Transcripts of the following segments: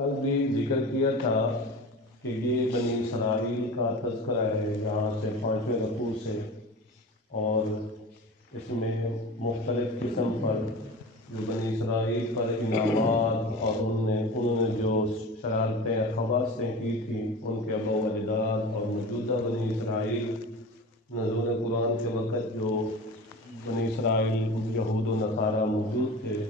کل بھی ذکر کیا تھا کہ یہ بنی اسرائیل کا تذکرہ ہے یہاں سے 5ویں رکوع سے، اور اس میں مختلف قسم پر جو بنی اسرائیل پر انعامات اور انہوں نے جو شرارتیں خباثتیں کی تھیں ان کے آباء و اجداد اور موجودہ بنی اسرائیل نزول قرآن کے وقت جو بنی اسرائیل یہود و نصارہ موجود تھے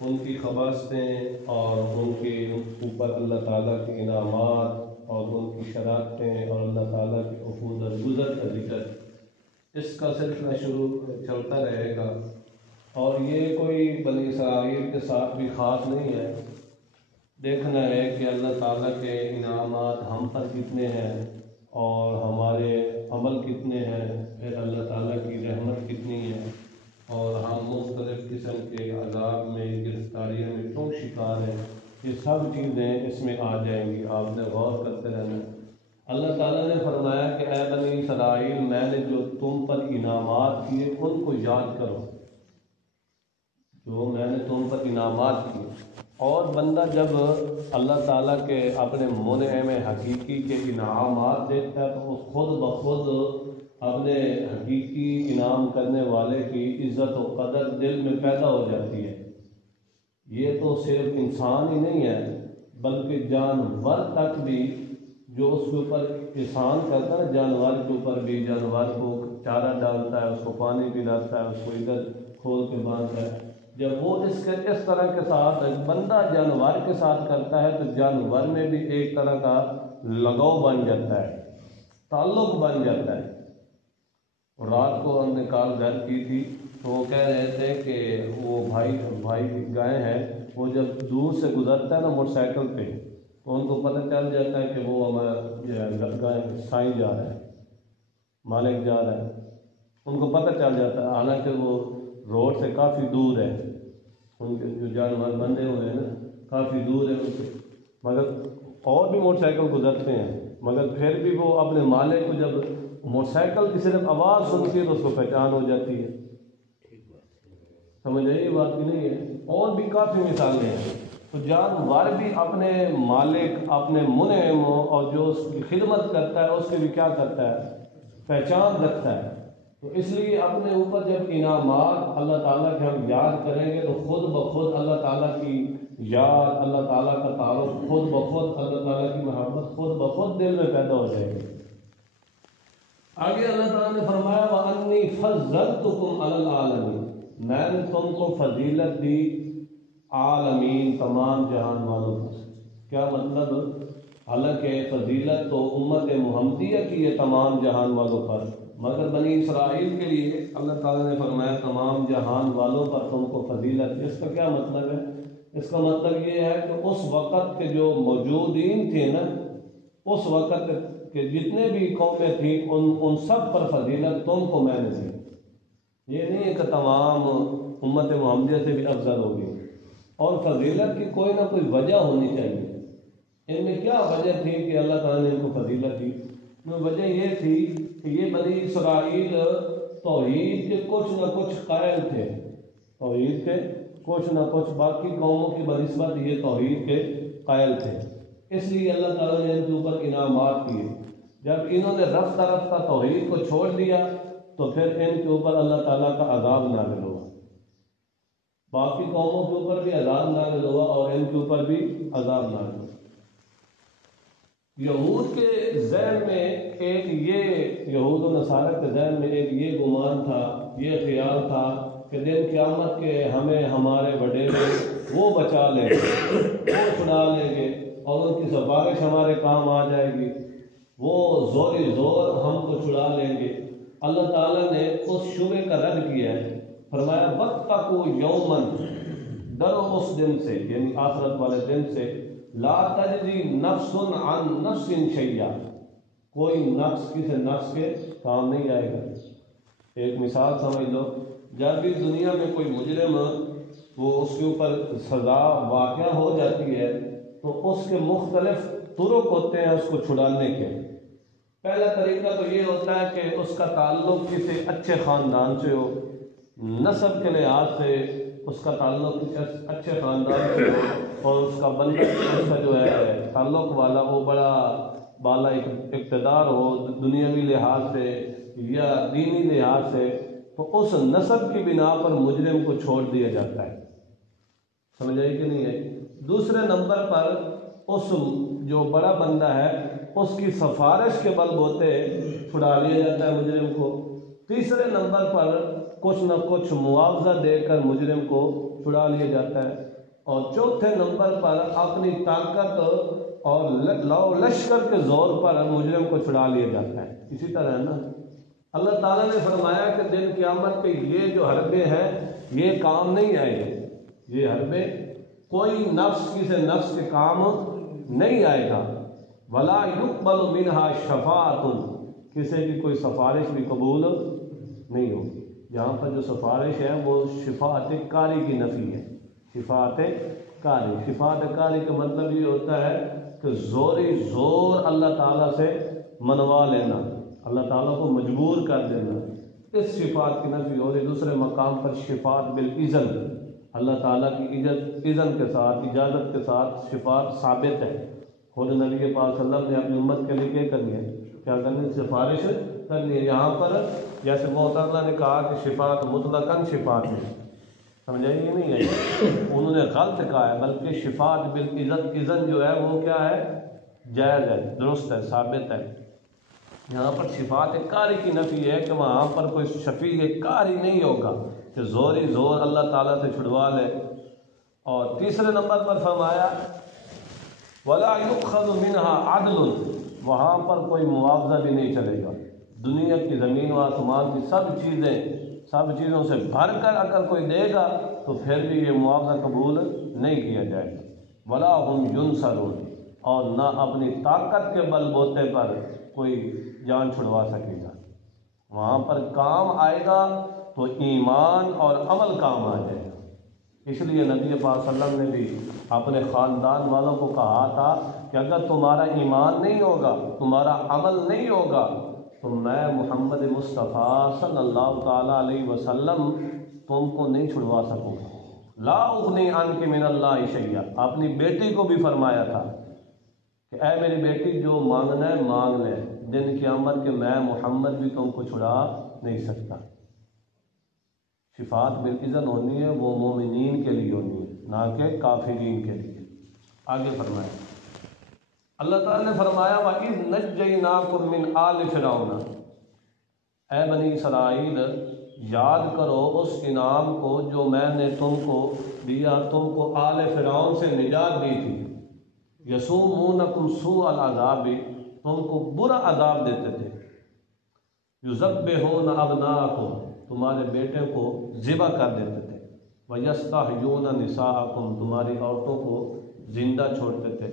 ان کی خباثتیں اور ان کے اوپر اللہ تعالیٰ کے انعامات اور ان کی شرارتیں اور اللہ تعالیٰ کے عفو درگزر کا ذکر، اس کا سلسلہ چلتا رہے گا۔ اور یہ کوئی بنی اسرائیل کے ساتھ بھی خاص نہیں ہے، دیکھنا ہے کہ اللہ تعالیٰ کے انعامات ہم پر کتنے ہیں اور ہمارے عمل کتنے ہیں، پھر اللہ تعالیٰ کی رحمت کتنی ہے، اور ہم مختلف قسم کے عذاب میں گرفتاریوں میں کیوں شکار ہیں، یہ سب چیزیں اس میں آ جائیں گی، آپ نے غور کرتے رہنا۔ اللہ تعالیٰ نے فرمایا کہ اے بنی اسرائیل، میں نے جو تم پر انعامات کیے ان کو یاد کرو، جو میں نے تم پر انعامات کیے۔ اور بندہ جب اللہ تعالیٰ کے اپنے منعم حقیقی کے انعامات دیکھتا ہے تو خود بخود اپنے حقیقی انعام کرنے والے کی عزت و قدر دل میں پیدا ہو جاتی ہے۔ یہ تو صرف انسان ہی نہیں ہے بلکہ جانور تک بھی جو اس کے اوپر احسان کرتا ہے، جانور کے اوپر بھی، جانور کو چارہ ڈالتا ہے، اس کو پانی پلاتا ہے، اس کو ادھر کھول کے باندھتا ہے، جب وہ اس طرح کے ساتھ بندہ جانور کے ساتھ کرتا ہے تو جانور میں بھی ایک طرح کا لگاؤ بن جاتا ہے، تعلق بن جاتا ہے۔ رات کو ہم نے کال گھر کی تھی تو وہ کہہ رہے تھے کہ وہ بھائی گائے ہیں، وہ جب دور سے گزرتا ہے نا موٹر سائیکل پہ تو ان کو پتہ چل جاتا ہے کہ وہ ہمارا گائے سائیں جا رہا ہے، مالک جا رہا ہے، ان کو پتہ چل جاتا ہے، حالانکہ وہ روڈ سے کافی دور ہے، ان کے جو جانور بندے ہوئے ہیں نا کافی دور ہے ان سے، مگر اور بھی موٹر سائیکل گزرتے ہیں، مگر پھر بھی وہ اپنے مالک کو جب موٹر سائیکل کی صرف آواز سنتی ہے تو اس کو پہچان ہو جاتی ہے۔ سمجھ رہی بات کی نہیں ہے؟ اور بھی کافی مثالیں ہیں۔ تو جانور بھی اپنے مالک، اپنے منعم اور جو اس کی خدمت کرتا ہے اس کے بھی کیا کرتا ہے، پہچان رکھتا ہے۔ تو اس لیے اپنے اوپر جب انعامات اللہ تعالیٰ کے ہم یاد کریں گے تو خود بخود اللہ تعالیٰ کی یاد، اللہ تعالیٰ کا تعارف، خود بخود اللہ تعالیٰ کی محبت خود بخود دل میں پیدا ہو جائے گی۔ آگے اللہ تعالیٰ نے فرمایا وَأَنِّي فَضَّلْتُكُمْ عَلَى الْعَالَمِينَ، میں نے تم کو فضیلت دی عالمین، تمام جہان والوں پر۔ کیا مطلب؟ حالانکہ فضیلت تو امت محمدیہ کی ہے تمام جہان والوں پر، مگر بنی اسرائیل کے لیے اللہ تعالیٰ نے فرمایا تمام جہان والوں پر تم کو فضیلت۔ اس کا کیا مطلب ہے؟ اس کا مطلب یہ ہے کہ اس وقت کے جو موجودین تھے نا، اس وقت کہ جتنے بھی قومیں تھیں ان سب پر فضیلت تم کو میں نے دی۔ یہ نہیں ہے کہ تمام امت محمدیہ سے بھی افضل ہوگی، اور فضیلت کی کوئی نہ کوئی وجہ ہونی چاہیے۔ ان میں کیا وجہ تھی کہ اللہ تعالیٰ نے ان کو فضیلت دی؟ وجہ یہ تھی کہ یہ بنی اسرائیل توحید کے کچھ نہ کچھ قائل تھے، توحید کے کچھ نہ کچھ، باقی قوموں کی بنسبت یہ توحید کے قائل تھے، اس لیے اللہ تعالیٰ نے ان کے اوپر انعامات کیے۔ جب انہوں نے رفتہ رفتہ توحید کو چھوڑ دیا تو پھر ان کے اوپر اللہ تعالیٰ کا عذاب نازل ہوا، باقی قوموں کے اوپر بھی عذاب نازل ہوا اور ان کے اوپر بھی عذاب نازل ہوا۔ یہود کے ذہن میں ایک یہ، یہود و نصارہ کے ذہن میں ایک یہ گمان تھا، یہ خیال تھا کہ دن قیامت کے ہمیں ہمارے وڈیرے وہ بچا لیں گے، وہ چھڑا لیں گے، اور ان کی سفارش ہمارے کام آ جائے گی، وہ زوری زور ہم کو چھڑا لیں گے۔ اللہ تعالیٰ نے اس شبے کا رد کیا ہے، فرمایا وَاتَّقُوا يَوْمًا، ڈرو اس دن سے، یعنی آخرت والے دن سے، لا تجزی نفس عن نفس شیئا، کوئی نفس کسی نفس کے کام نہیں آئے گا۔ ایک مثال سمجھ لو، جب بھی دنیا میں کوئی مجرم وہ اس کے اوپر سزا واقع ہو جاتی ہے تو اس کے مختلف طرق ہوتے ہیں اس کو چھڑانے کے۔ پہلا طریقہ تو یہ ہوتا ہے کہ اس کا تعلق کسی اچھے خاندان سے ہو، نسب کے لحاظ سے اس کا تعلق کسی اچھے خاندان سے ہو، اور اس کا بندہ اس کا جو ہے تعلق والا وہ بڑا بالا اقتدار ہو دنیاوی لحاظ سے یا دینی لحاظ سے، تو اس نسب کی بنا پر مجرم کو چھوڑ دیا جاتا ہے۔ سمجھ آئی کہ نہیں ہے؟ دوسرے نمبر پر اس جو بڑا بندہ ہے اس کی سفارش کے بل بوتے چھڑا لیا جاتا ہے مجرم کو۔ تیسرے نمبر پر کچھ نہ کچھ معاوضہ دے کر مجرم کو چھڑا لیا جاتا ہے، اور چوتھے نمبر پر اپنی طاقت اور لو لشکر کے زور پر مجرم کو چھڑا لیا جاتا ہے۔ اسی طرح ہے نا، اللہ تعالیٰ نے فرمایا کہ دن قیامت کے یہ جو حربے ہیں یہ کام نہیں آئے گا، یہ حربے کوئی نفس کسی نفس کے کام نہیں آئے گا۔ ولا یقبل منها شفاعۃ، کسی کی کوئی سفارش بھی قبول نہیں ہوگی۔ یہاں پر جو سفارش ہے وہ شفاعت کاری کی نفی ہے۔ شفاعت کاری، شفاعت کاری کا مطلب یہ ہوتا ہے کہ زوری زور اللہ تعالیٰ سے منوا لینا، اللہ تعالیٰ کو مجبور کر دینا، اس شفاعت کی نفی ہو رہی۔ دوسرے مقام پر شفاعت بالاذن، اللہ تعالیٰ کی اذن کے ساتھ، اجازت کے ساتھ شفاعت ثابت ہے۔ خود نبی پاک صلی اللہ علیہ وسلم نے اپنی امت کے لیے کیا کرنی ہے؟ کیا کرنی ہے؟ سفارش کرنی ہے۔ یہاں پر جیسے معتزلہ نے کہا کہ شفاعت مطلقاً شفاعت ہے، سمجھا یہ نہیں ہے، انہوں نے غلط کہا ہے، بلکہ شفاعت بالاذن جو ہے وہ کیا ہے؟ جائز ہے، درست ہے، ثابت ہے۔ یہاں پر شفاعت کاری کی نفی ہے کہ وہاں پر کوئی شفیع کاری نہیں ہوگا کہ زوری زور اللہ تعالیٰ سے چھڑوا لے۔ اور تیسرے نمبر پر فرمایا ولا یؤخذ منها عدل، وہاں پر کوئی معاوضہ بھی نہیں چلے گا۔ دنیا کی زمین و آسمان کی سب چیزوں سے بھر کر اگر کوئی دے گا تو پھر بھی یہ معاوضہ قبول نہیں کیا جائے گا۔ ولا هم ينصرون، اور نہ اپنی طاقت کے بل بوتے پر کوئی جان چھڑوا سکے گا۔ وہاں پر کام آئے گا تو ایمان اور عمل کام آ جائے گا۔ اس لیے نبی پاک صلی اللہ علیہ وسلم نے بھی اپنے خاندان والوں کو کہا تھا کہ اگر تمہارا ایمان نہیں ہوگا، تمہارا عمل نہیں ہوگا، تو میں محمد مصطفیٰ صلی اللہ تعالیٰ علیہ وسلم تم کو نہیں چھڑوا سکوں گا۔ لا اغنی عنک من اللہ شیئا، اپنی بیٹی کو بھی فرمایا تھا کہ اے میری بیٹی جو مانگنا ہے مانگ لے، دن قیامت کے میں محمد بھی تم کو چھڑا نہیں سکتا۔ شفاعت بالاذن ہونی ہے وہ مومنین کے لیے ہونی ہے، نہ کہ کافرین کے لیے۔ آگے فرمایا اللہ تعالیٰ نے فرمایا وَإِذْ نَجَّيْنَاكُمْ مِنْ آلِ فِرْعَوْنَ، اے بنی اسرائیل یاد کرو اس انعام کو جو میں نے تم کو دیا، تم کو آل فرعون سے نجات دی تھی۔ یسومونکم سوء العذاب، تم کو برا عذاب دیتے تھے۔ یذبحون ابناءکم، تمہارے بیٹے کو ذبح کر دیتے تھے۔ وَيَسْتَحْيُونَ نِسَاءَكُمْ، تمہاری عورتوں کو زندہ چھوڑتے تھے۔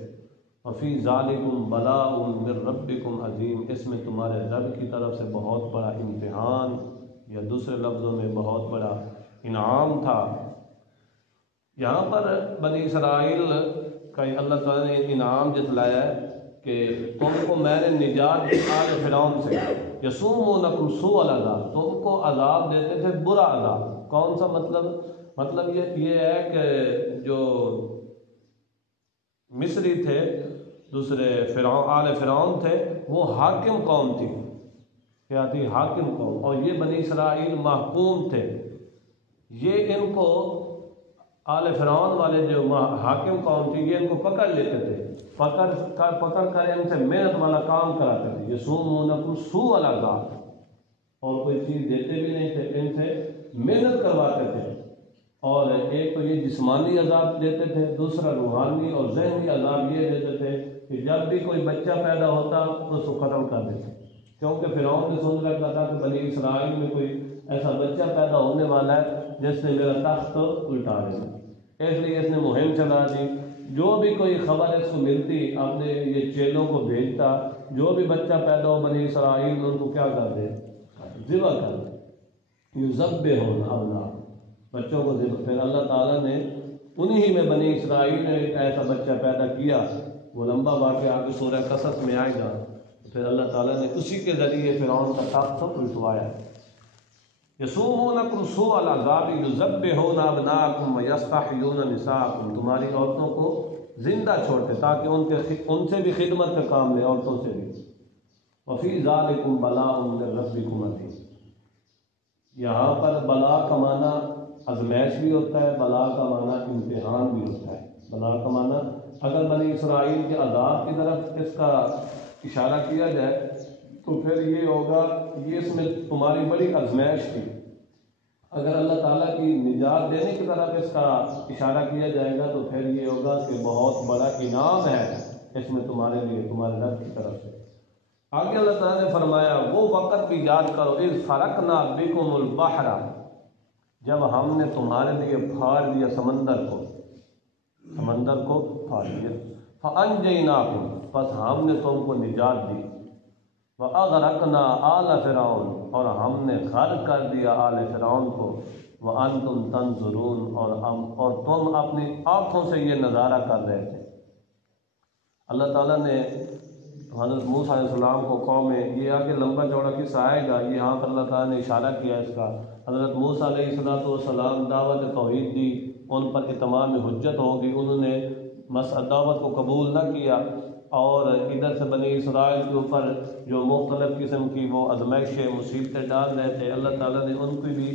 وَفِي ذَلِكُمْ بَلَاءٌ مِّن رَبِّكُمْ عَظِيمٌ، اس میں تمہارے رب کی طرف سے بہت بڑا امتحان، یا دوسرے لفظوں میں بہت بڑا انعام تھا۔ یہاں پر بنی اسرائیل کا اللہ تعالیٰ نے انعام جتلایا ہے کہ تم کو میں نے نجات دی آل فرعون سے۔ یسومونکم سوء العذاب، تم کو عذاب دیتے تھے برا عذاب۔ کون سا مطلب یہ ہے کہ جو مصری تھے، دوسرے آل فرعون تھے، وہ حاکم قوم تھی، کیا تھی؟ حاکم قوم۔ اور یہ بنی اسرائیل محکوم تھے۔ یہ ان کو آل فرعون والے جو حاکم قوم تھی یہ ان کو پکڑ لیتے تھے، پکڑ کر ان سے محنت والا کام کراتے تھے۔ یسومونکم سوء العذاب، اور کوئی چیز دیتے بھی نہیں تھے، ان سے محنت کرواتے تھے۔ اور ایک تو یہ جسمانی عذاب دیتے تھے، دوسرا روحانی اور ذہنی عذاب یہ دیتے تھے کہ جب بھی کوئی بچہ پیدا ہوتا تو اس کو ختم کر دیتے، کیونکہ فرعون نے سوچ رکھا تھا کہ بنی اسرائیل میں کوئی ایسا بچہ پیدا ہونے والا ہے جس نے میرا تخت الٹا دے، اس لیے اس نے مہم چلا دی۔ جو بھی کوئی خبر اس کو ملتی اپنے یہ چیلوں کو بھیجتا، جو بھی بچہ پیدا ہو بنی اسرائیل میں ان کو کیا کر دے؟ ذبح کر دے۔ یذبحون ابناءکم، بچوں کو ذبح۔ پھر اللہ تعالیٰ نے انہی میں بنی اسرائیل نے ایک ایسا بچہ پیدا کیا، وہ لمبا واقعہ آگے سورہ قصص میں آئے گا۔ پھر اللہ تعالیٰ نے اسی کے ذریعے فرعون کا تخت الٹوایا۔ یسومونکم سوء العذاب یذبحون ابناءکم ویستحیون نساءکم، تمہاری عورتوں کو زندہ چھوڑتے تاکہ ان سے بھی خدمت کا کام لے، عورتوں سے بھی۔ وفی ذالکم بلاء من ربکم عظیم، یہاں پر بلا کا معنی ازمائش بھی ہوتا ہے، بلا کا معنی امتحان بھی ہوتا ہے۔ بلا کا معنی اگر بنی اسرائیل کے عذاب کی طرف اس کا اشارہ کیا جائے تو پھر یہ ہوگا یہ اس میں تمہاری بڑی ازمائش تھی۔ اگر اللہ تعالیٰ کی نجات دینے کی طرف اس کا اشارہ کیا جائے گا تو پھر یہ ہوگا کہ بہت بڑا انعام ہے اس میں تمہارے لیے، تمہارے رب کی طرف سے۔ آگے اللہ تعالیٰ نے فرمایا وہ وقت بھی یاد کرو اذ فرقنا بکم البحر، جب ہم نے تمہارے لیے پھاڑ دیا سمندر کو پھاڑ دیا، فانجیناکم، پس ہم نے تم کو نجات دی، وَأَغْرَقْنَا آلَ فِرْعَوْنَ، اور ہم نے غرق کر دیا آل فرعون کو، وَأَنْتُمْ تَنْظُرُونَ، اور تم اپنی آنکھوں سے یہ نظارہ کر رہے تھے۔ اللہ تعالیٰ نے حضرت موسیٰ علیہ السلام کو قوم میں، یہ آگے لمبا چوڑا قصہ آئے گا، یہاں پر اللہ تعالیٰ نے اشارہ کیا اس کا۔ حضرت موسیٰ علیہ السلام دعوت توحید دی، ان پر اتمام حجت ہوگی، انہوں نے دعوت کو قبول نہ کیا، اور ادھر سے بنی اسرائیل کے اوپر جو مختلف قسم کی وہ ازمائشیں مصیبتیں ڈال رہے تھے، اللہ تعالیٰ نے ان کی بھی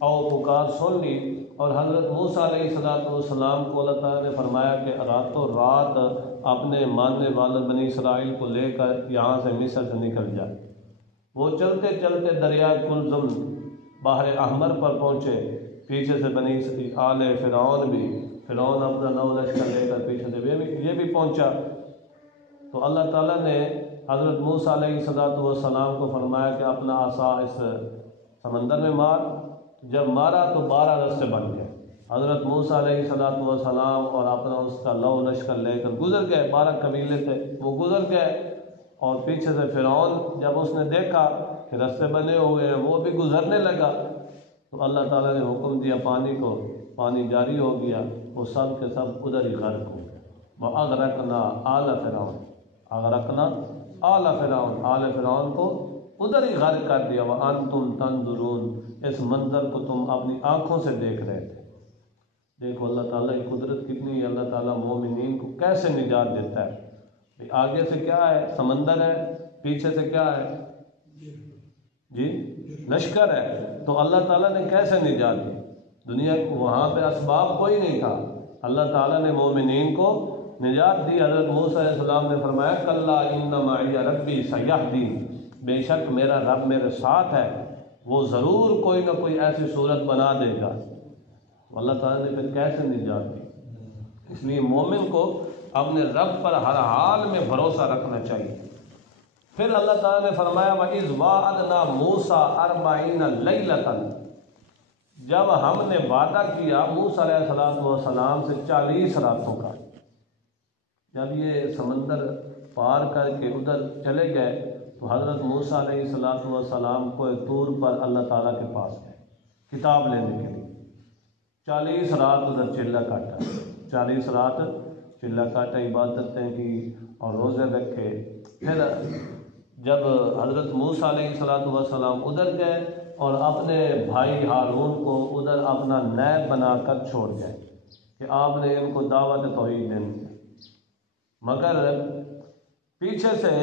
پکار سن لی، اور حضرت موسیٰ علیہ السلام کو اللہ تعالیٰ نے فرمایا کہ راتوں رات اپنے ماننے والے بنی اسرائیل کو لے کر یہاں سے مصر سے نکل جائے۔ وہ چلتے چلتے دریائے کلزم بحر احمر پر پہنچے، پیچھے سے بنی آل فرعون اپنا نو لشکر لے کر پیچھے سے یہ بھی پہنچا، تو اللہ تعالیٰ نے حضرت موسیٰ علیہ السلام کو فرمایا کہ اپنا عصا اس سمندر میں مار، جب مارا تو 12 رستے بن گئے۔ حضرت موسیٰ علیہ السلام اور اپنا اس کا لو لشکر لے کر گزر گئے، 12 قبیلے تھے وہ گزر گئے، اور پیچھے سے فرعون جب اس نے دیکھا کہ رستے بنے ہوئے ہیں وہ بھی گزرنے لگا، تو اللہ تعالیٰ نے حکم دیا پانی کو، پانی جاری ہو گیا، وہ سب کے سب ادھر ہی غرق ہو گئے۔ وَأَغْرَقْنَا آلَ فِرْعَوْنَ، اغرقنا آل فرعون، آل فرعون کو ادھر ہی غرق کر دیا۔ وَأَنْتُمْ تَنْظُرُونَ، اس منظر کو تم اپنی آنکھوں سے دیکھ رہے تھے۔ دیکھو اللہ تعالیٰ کی قدرت کتنی ہے، اللہ تعالیٰ مومنین کو کیسے نجات دیتا ہے۔ آگے سے کیا ہے؟ سمندر ہے، پیچھے سے کیا ہے؟ جی لشکر ہے، تو اللہ تعالیٰ نے کیسے نجات دی؟ دنیا کو وہاں پہ اسباب کوئی نہیں تھا، اللہ تعالیٰ نے مومنین کو نجات دی۔ حضرت موسیٰ علیہ السلام نے فرمایا کلا ان معی ربی سیہدین، بے شک میرا رب میرے ساتھ ہے، وہ ضرور کوئی نہ کوئی ایسی صورت بنا دے گا۔ اللہ تعالیٰ نے پھر کیسے نجات دی؟ اس لیے مومن کو اپنے رب پر ہر حال میں بھروسہ رکھنا چاہیے۔ پھر اللہ تعالیٰ نے فرمایا وَإِذْ وَعَدْنَا مُوسَىٰ 40 لَيْلَةً، جب ہم نے وعدہ کیا موسیٰ علیہ السلام سے 40 راتوں کا، جب یہ سمندر پار کر کے ادھر چلے گئے تو حضرت موسیٰ علیہ السلام کو طور پر اللہ تعالیٰ کے پاس گئے کتاب لینے کے لیے۔ 40 رات ادھر چلہ کاٹا، 40 رات چلہ کاٹا، عبادتیں کی اور روزے رکھے۔ پھر جب حضرت موسیٰ علیہ السلام ادھر گئے اور اپنے بھائی ہارون کو ادھر اپنا نیب بنا کر چھوڑ گئے کہ آپ نے ان کو دعوت توحید دینی ہے، مگر پیچھے سے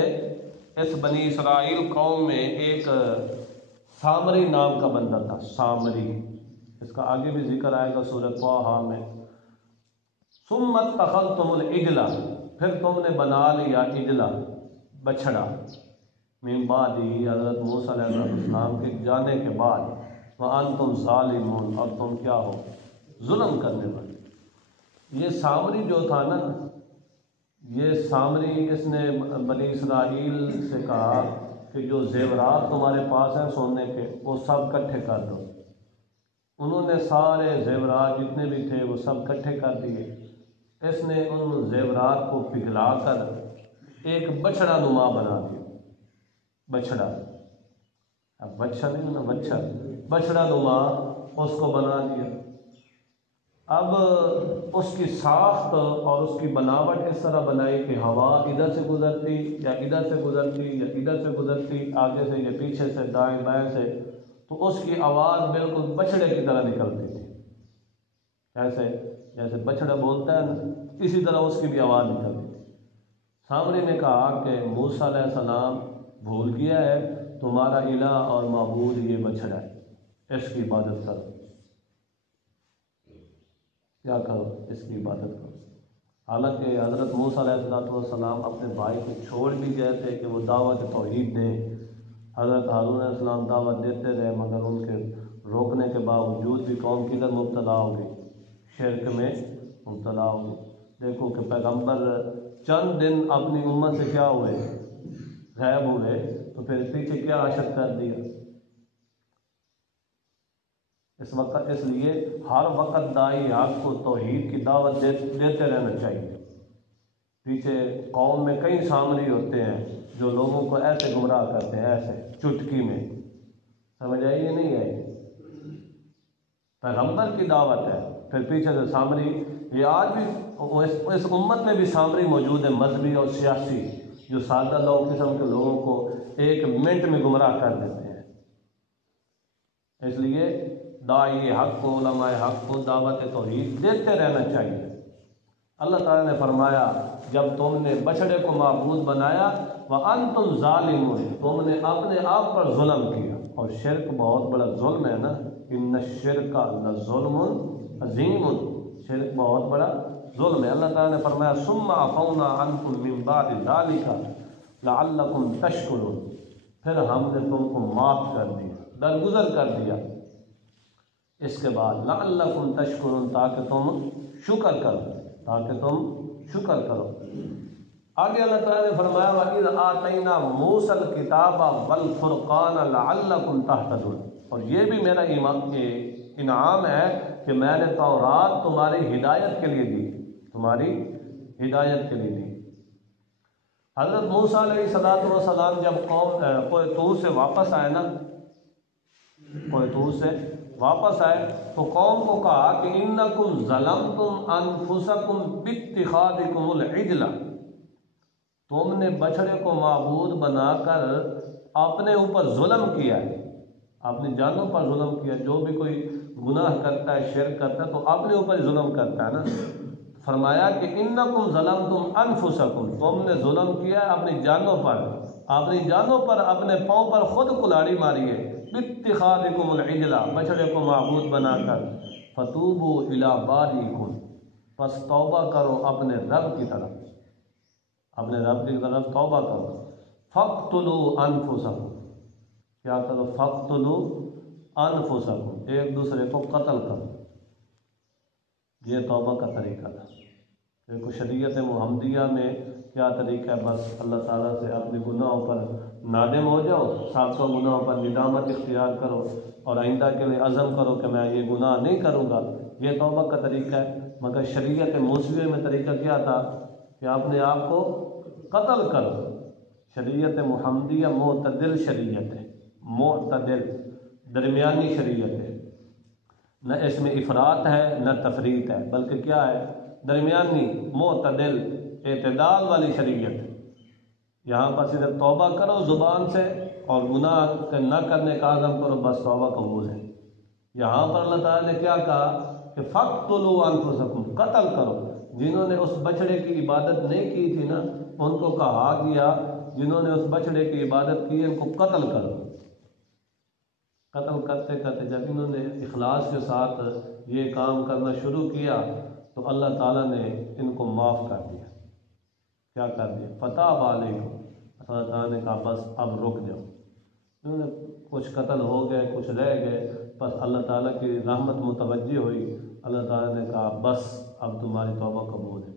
اس بنی اسرائیل قوم میں ایک سامری نام کا بندہ تھا، سامری، اس کا آگے بھی ذکر آئے گا سورۃ طٰہٰ میں۔ ثم اتخذتم العجل، پھر تم نے بنا لیا عجلہ، بچھڑا، من بعد ہی حضرت موسیٰ علیہ السلام کے جانے کے بعد، وانتم ظالمون، اور تم کیا ہو؟ ظلم کرنے والے۔ یہ سامری جو تھا نا، یہ سامری اس نے بنی اسرائیل سے کہا کہ جو زیورات تمہارے پاس ہیں سونے کے وہ سب کٹھے کر دو۔ انہوں نے سارے زیورات جتنے بھی تھے وہ سب کٹھے کر دیے۔ اس نے ان زیورات کو پگھلا کر ایک بچھڑا نما بنا دیا، بچھڑا، اب بچھڑا نہیں نا، بچھڑا نما اس کو بنا دیا۔ اب اس کی ساخت اور اس کی بناوٹ اس طرح بنائی کہ ہوا ادھر سے گزرتی یا ادھر سے گزرتی یا ادھر سے گزرتی، آگے سے یا پیچھے سے، دائیں بائیں سے، تو اس کی آواز بالکل بچڑے کی طرح نکلتی تھی، ایسے جیسے بچڑا بولتا ہے نا، اسی طرح اس کی بھی آواز نکلتی تھی۔ سامری نے کہا کہ موسیٰ علیہ السلام بھول گیا ہے، تمہارا الہ اور معبود یہ بچڑا ہے، اس کی عبادت کرو، کیا کرو، اس کی عبادت کرو۔ حالانکہ حضرت موسیٰ علیہ السلام اپنے بھائی کو چھوڑ بھی گئے تھے کہ وہ دعوت توحید دیں۔ حضرت ہارون علیہ السلام دعوت دیتے رہے، مگر ان کے روکنے کے باوجود بھی قوم کدھر مبتلا ہو گئی، شرک میں مبتلا ہو گئی۔ دیکھو کہ پیغمبر چند دن اپنی امت سے کیا ہوئے، غائب ہوئے، تو پھر پیچھے کیا اشد کر دیا۔ اس لیے ہر وقت داعی حق کو توحید کی دعوت دیتے رہنا چاہیے۔ پیچھے قوم میں کئی سامری ہوتے ہیں جو لوگوں کو ایسے گمراہ کرتے ہیں، ایسے چٹکی میں، سمجھ آئی یا نہیں آئی؟ پیغمبر کی دعوت ہے، پھر پیچھے سے سامری، یہ آج بھی اس امت میں بھی سامری موجود ہے، مذہبی اور سیاسی، جو سادہ لوگ قسم کے لوگوں کو ایک منٹ میں گمراہ کر دیتے ہیں۔ اس لیے داعی حق کو، علماء حق کو دعوت توحید دیتے رہنا چاہیے۔ اللہ تعالیٰ نے فرمایا جب تم نے بچڑے کو معبود بنایا وَأَنْتُمْ ظَالِمُونَ، تم نے اپنے آپ پر ظلم کیا، اور شرک بہت بڑا ظلم ہے نا، إِنَّ الشِّرْكَ لَظُلْمٌ عَظِيمٌ، شرک بہت بڑا ظلم ہے۔ اللہ تعالیٰ نے فرمایا ثُمَّ عَفَوْنَا عَنْكُمْ مِنْ بَعْدِ ذَلِكَ لَعَلَّكُمْ تَشْكُرُونَ، پھر ہم نے تم کو معاف کر دیا، درگزر کر دیا اس کے بعد، لَعَلَّكُمْ تَشْكُرُونَ، تاکہ تم شکر کرو، تاکہ تم شکر کرو۔ آگے اللہ تعالیٰ نے فرمایا وَإِذْ آتَيْنَا مُوسَى الْكِتَابَ وَالْفُرْقَانَ لَعَلَّكُمْ تَهْتَدُونَ، اور یہ بھی میرا انعام ہے کہ میں نے تورات تمہاری ہدایت کے لیے دی، تمہاری ہدایت کے لیے دی۔ حضرت موسیٰ علیہ السلام جب کوہ طور سے واپس آئے نا، کوہ طور سے واپس آئے تو قوم کو کہا کہ انکم ظلمتم انفسکم باتخاذکم العجل، تم نے بچڑے کو معبود بنا کر اپنے اوپر ظلم کیا ہے، اپنی جانوں پر ظلم کیا۔ جو بھی کوئی گناہ کرتا ہے، شرک کرتا ہے، تو اپنے اوپر ظلم کرتا ہے نا۔ فرمایا کہ انکم ظلمتم انفسکم، تم نے ظلم کیا ہے اپنی جانوں پر، اپنی جانوں پر، اپنے پاؤں پر خود کلاڑی ماری ہے، باتخاذکم العجل، بچڑے کو معبود بنا کر، فتوبوا الی باریکم، پس توبہ کرو اپنے رب کی طرف، اپنے رب کی طرف توبہ کرو، فاقتلوا انفسکم، کیا کرو، فاقتلوا انفسکم، ایک دوسرے کو قتل کرو۔ یہ توبہ کا طریقہ تھا۔ دیکھو شریعت محمدیہ میں کیا طریقہ ہے، بس اللہ تعالیٰ سے اپنے گناہوں پر نادم ہو جاؤ، سابقہ گناہوں پر ندامت اختیار کرو، اور آئندہ کے لیے عزم کرو کہ میں یہ گناہ نہیں کروں گا، یہ توبہ کا طریقہ ہے۔ مگر شریعت موسویہ میں طریقہ کیا تھا کہ اپنے آپ کو قتل کرو۔ شریعت محمدیہ معتدل شریعت ہے، معتدل، درمیانی شریعت ہے، نہ اس میں افراط ہے نہ تفریط ہے، بلکہ کیا ہے، درمیانی، معتدل، اعتدال والی شریعت ہے۔ یہاں پر صرف توبہ کرو زبان سے، اور گناہ نہ کرنے کا عزم کرو، بس توبہ قبول ہے۔ یہاں پر اللہ تعالیٰ نے کیا کہا کہ فَاقْتُلُوا أَنفُسَكُمْ، قتل کرو۔ جنہوں نے اس بچڑے کی عبادت نہیں کی تھی نا، ان کو کہا گیا جنہوں نے اس بچڑے کی عبادت کی ان کو قتل کرو۔ قتل کرتے کرتے جب انہوں نے اخلاص کے ساتھ یہ کام کرنا شروع کیا تو اللہ تعالیٰ نے ان کو معاف کر دیا۔ کیا کر دیا؟ فتاب علیکم، اللہ تعالیٰ نے کہا بس اب رک جاؤ۔ انہوں نے کچھ قتل ہو گئے، کچھ رہ گئے، بس اللہ تعالیٰ کی رحمت متوجہ ہوئی، اللہ تعالیٰ نے کہا بس اب تمہاری توبہ قبول ہے۔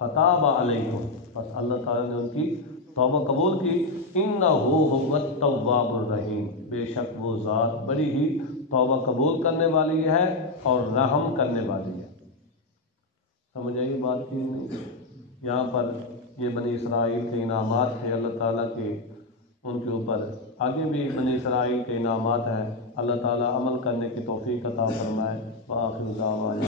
فتاب علیکم، بس اللہ تعالیٰ نے ان کی توبہ قبول کی۔ انہ هو التواب الرحیم، بے شک وہ ذات بڑی ہی توبہ قبول کرنے والی ہے اور رحم کرنے والی ہے۔ سمجھ آئی بات کی نہیں؟ یہاں پر یہ بنی اسرائیل کے انعامات تھے اللہ تعالیٰ کے ان کے اوپر، آگے بھی بنی اسرائیل کے انعامات ہیں۔ اللہ تعالیٰ عمل کرنے کی توفیق عطا فرمائے۔ وآخر دعوانا